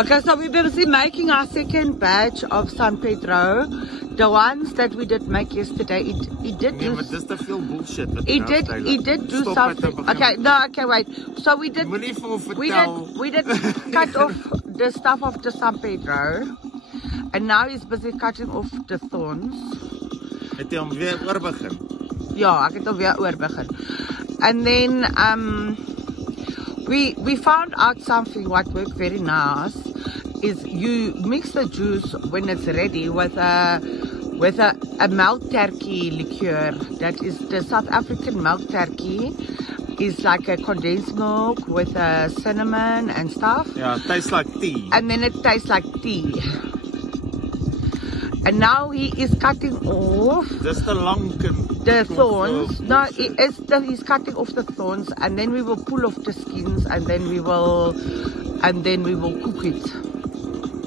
Okay, so we're busy making our second batch of San Pedro. The ones that we did make yesterday, it did do... but this te veel bullshit. It did do something. Okay, no, okay, wait. So we did cut off the stuff of the San Pedro. And now he's busy cutting off the thorns. Het jy hom weer oorbegin? Ja, ek het hom weer oorbegin. And then we found out something what worked very nice is you mix the juice when it's ready with a milk turkey liqueur. That is the South African milk turkey. Is like a condensed milk with cinnamon and stuff. Yeah, it tastes like tea. And then it tastes like tea. And now he is cutting off just the thorns. No, he's cutting off the thorns, and then we will pull off the skins, and then we will cook it.